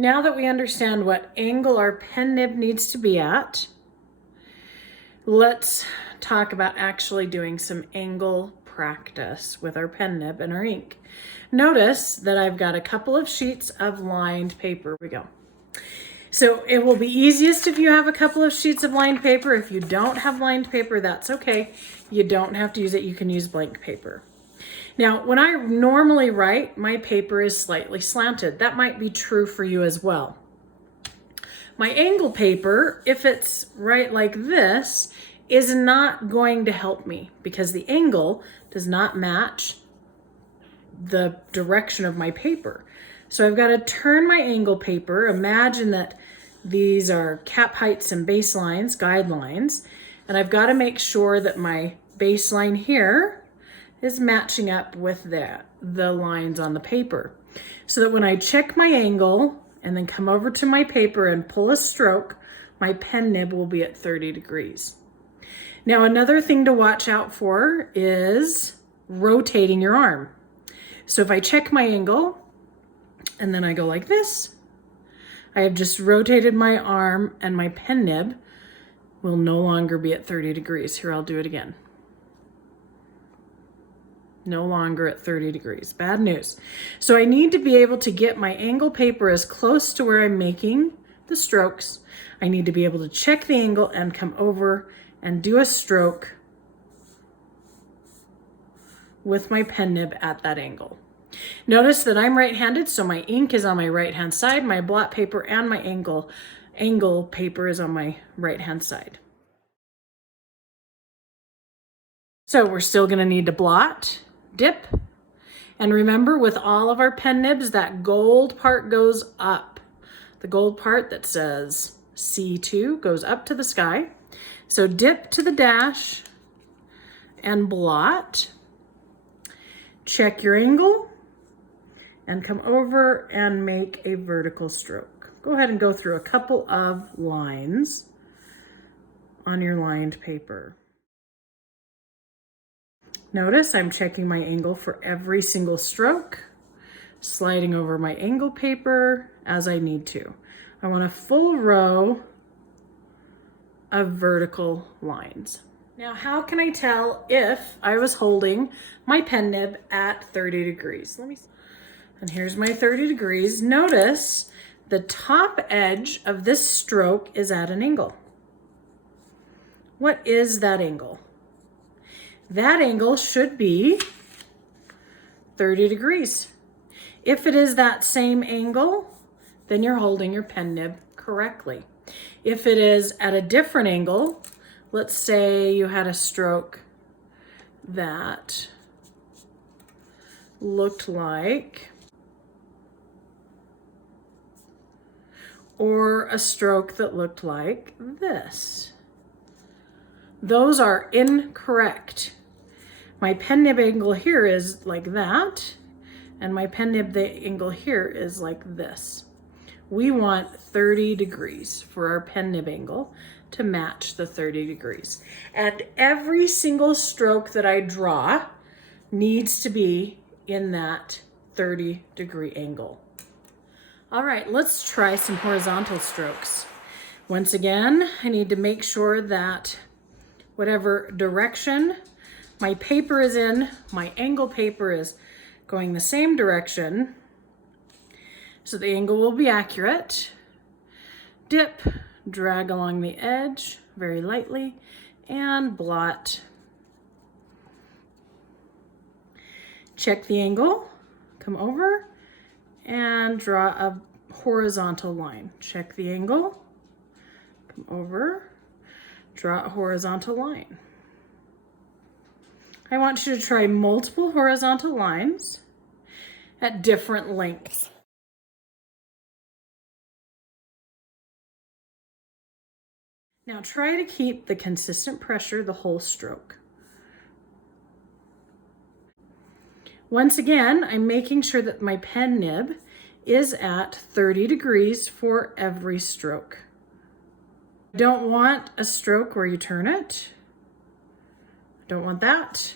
Now that we understand what angle our pen nib needs to be at, let's talk about actually doing some angle practice with our pen nib and our ink. Notice that I've got a couple of sheets of lined paper. Here we go. So it will be easiest if you have a couple of sheets of lined paper. If you don't have lined paper, that's okay. You don't have to use it. You can use blank paper. Now, when I normally write, my paper is slightly slanted. That might be true for you as well. My angle paper, if it's right like this, is not going to help me because the angle does not match the direction of my paper. So I've got to turn my angle paper. Imagine that these are cap heights and baselines, guidelines, and I've got to make sure that my baseline here is matching up with the lines on the paper. So that when I check my angle and then come over to my paper and pull a stroke, my pen nib will be at 30 degrees. Now, another thing to watch out for is rotating your arm. So if I check my angle and then I go like this, I have just rotated my arm and my pen nib will no longer be at 30 degrees. Here, I'll do it again. No longer at 30 degrees. Bad news. So I need to be able to get my angle paper as close to where I'm making the strokes. I need to be able to check the angle and come over and do a stroke with my pen nib at that angle. Notice that I'm right-handed, so my ink is on my right-hand side, my blot paper and my angle paper is on my right-hand side. So we're still gonna need to blot, dip, and remember with all of our pen nibs, that gold part goes up. The gold part that says C2 goes up to the sky. So dip to the dash and blot. Check your angle and come over and make a vertical stroke. Go ahead and go through a couple of lines on your lined paper. Notice I'm checking my angle for every single stroke, sliding over my angle paper as I need to. I want a full row of vertical lines. Now, how can I tell if I was holding my pen nib at 30 degrees? And here's my 30 degrees. Notice the top edge of this stroke is at an angle. What is that angle? That angle should be 30 degrees. If it is that same angle, then you're holding your pen nib correctly. If it is at a different angle, let's say you had a stroke that looked like, or a stroke that looked like this. Those are incorrect. My pen nib angle here is like that, and my pen nib angle here is like this. We want 30 degrees for our pen nib angle to match the 30 degrees. And every single stroke that I draw needs to be in that 30 degree angle. All right, let's try some horizontal strokes. Once again, I need to make sure that whatever direction my paper is in, my angle paper is going the same direction, so the angle will be accurate. Dip, drag along the edge very lightly, and blot. Check the angle, come over, and draw a horizontal line. Check the angle, come over, draw a horizontal line. I want you to try multiple horizontal lines at different lengths. Now try to keep the consistent pressure the whole stroke. Once again, I'm making sure that my pen nib is at 30 degrees for every stroke. Don't want a stroke where you turn it. Don't want that.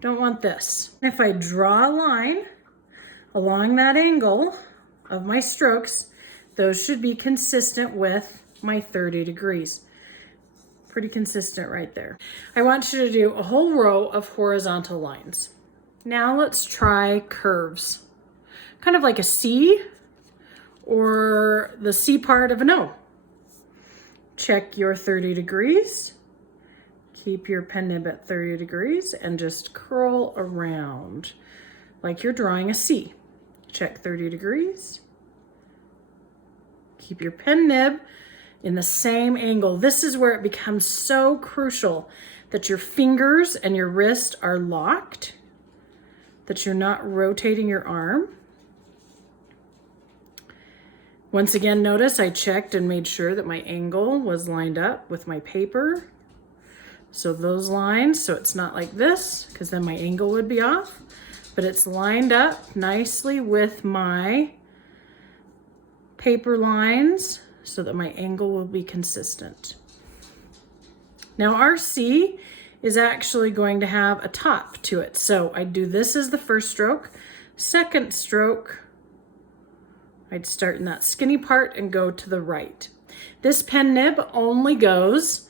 Don't want this. If I draw a line along that angle, of my strokes, those should be consistent with my 30 degrees. Pretty consistent right there. I want you to do a whole row of horizontal lines. Now let's try curves. Kind of like a C or the C part of an O. Check your 30 degrees. Keep your pen nib at 30 degrees and just curl around like you're drawing a C. Check 30 degrees. Keep your pen nib in the same angle. This is where it becomes so crucial that your fingers and your wrist are locked, that you're not rotating your arm. Once again, notice I checked and made sure that my angle was lined up with my paper. So those lines, so it's not like this, because then my angle would be off, but it's lined up nicely with my paper lines so that my angle will be consistent. Now our C is actually going to have a top to it. So I do this as the first stroke. Second stroke, I'd start in that skinny part and go to the right. This pen nib only goes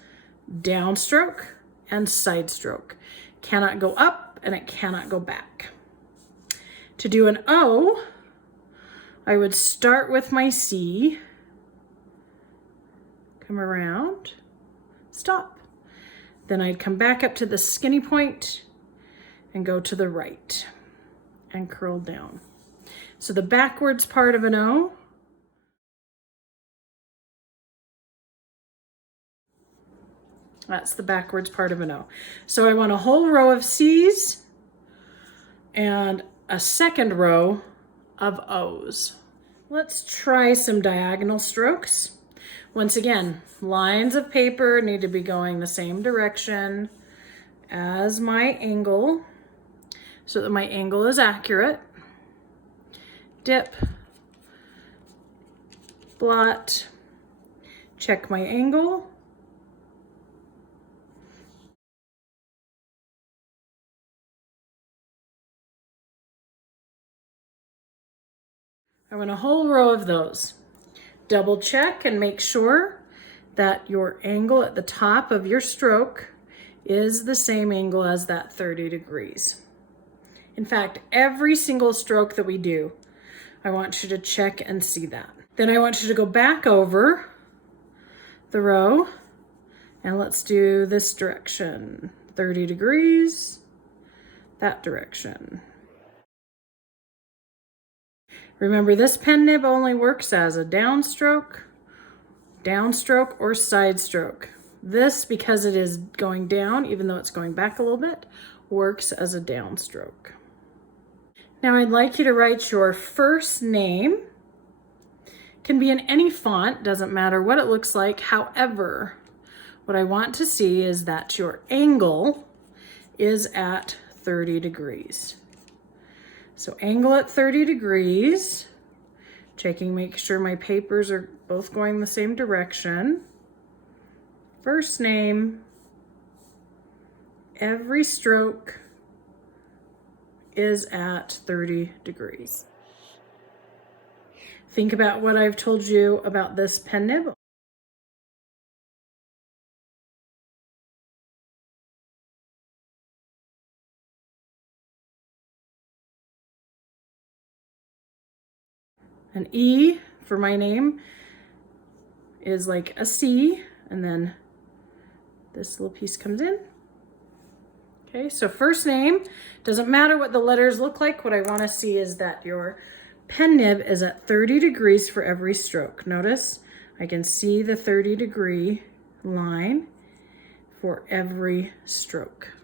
downstroke and side stroke. Cannot go up and it cannot go back. To do an O, I would start with my C, come around, stop. Then I'd come back up to the skinny point and go to the right and curl down. So the backwards part of an O, that's the backwards part of an O. So I want a whole row of C's and a second row of O's. Let's try some diagonal strokes. Once again, lines of paper need to be going the same direction as my angle so that my angle is accurate. Dip, blot, check my angle. I want a whole row of those. Double check and make sure that your angle at the top of your stroke is the same angle as that 30 degrees. In fact, every single stroke that we do, I want you to check and see that. Then I want you to go back over the row and let's do this direction. 30 degrees, that direction. Remember, this pen nib only works as a downstroke, or side stroke. This, because it is going down, even though it's going back a little bit, works as a downstroke. Now I'd like you to write your first name. Can be in any font, doesn't matter what it looks like. However, what I want to see is that your angle is at 30 degrees. So angle at 30 degrees, checking, make sure my papers are both going the same direction. First name, every stroke is at 30 degrees. Think about what I've told you about this pen nib. An E for my name is like a C, and then this little piece comes in. Okay, so first name, doesn't matter what the letters look like. What I want to see is that your pen nib is at 30 degrees for every stroke. Notice I can see the 30 degree line for every stroke.